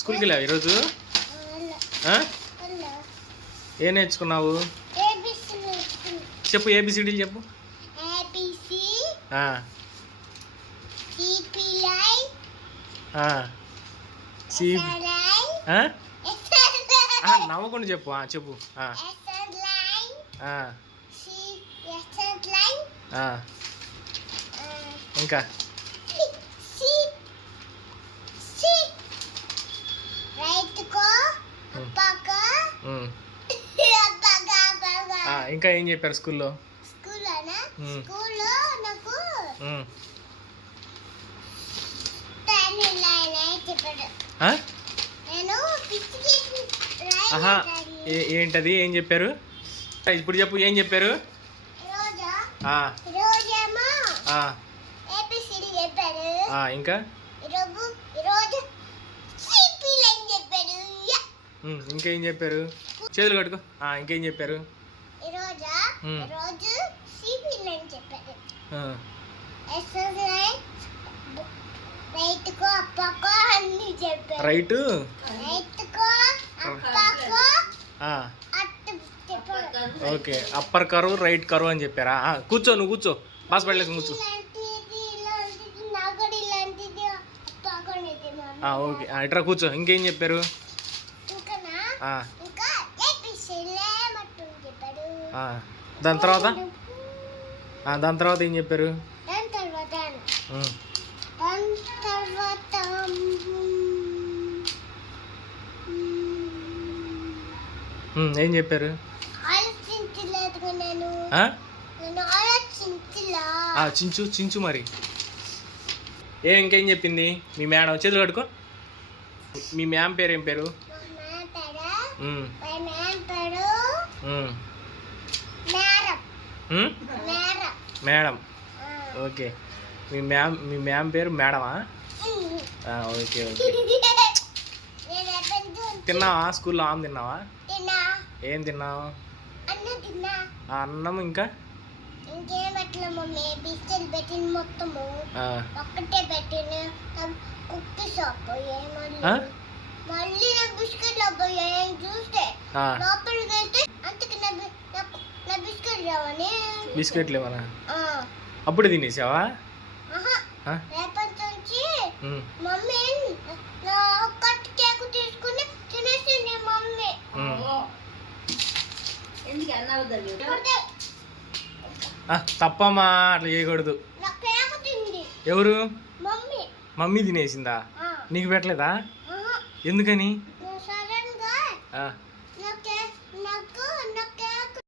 స్కూల్కి వెళ్ళావు ఈరోజు? ఏం నేర్చుకున్నావు చెప్పు, ఏబిసిడీలు చెప్పు. నవ్వకుండా చెప్పు. చెప్పు ఇంకా ఇంకా ఏం చెప్పారు స్కూల్లో? ఏంటది? ఏం చెప్పారు ఇప్పుడు చెప్పు, ఏం చెప్పారు? ఇంకా ఇంకేం చెప్పారు? చేతులు కట్టుకో. ఇంకేం చెప్పారు? రైట్ ఓకే, అప్పర్ కరు రైట్ కరు అని చెప్పారా? కూర్చో, నువ్వు కూర్చో, బాస్ పడలేసి కూర్చో. ఓకే, ఇట్రా కూర్చో. ఇంకేం చెప్పారు? దాని తర్వాత ఏం చెప్పారు? ఏం చెప్పారు? చించు చించు మరి. ఇంకేం చెప్పింది మీ మేడం? చేతులు కట్టుకో. మీ మ్యామ్ పేరు ఏం పేరు? మేడం. ఓకే, మీ మ్యామ్ పేరు మేడమా? Okay okay. తిన్నావా? స్కూల్లో ఆమె తిన్నావా? ఏం తిన్నావు? అన్నం. ఇంకా బిస్కెట్లు ఏమన్నా అప్పుడు తినేసావా? తప్పమ్మా, అట్లా చేయకూడదు. ఎవరు? మమ్మీ తినేసిందా? నీకు పెట్టలేదా? ఎందుకని?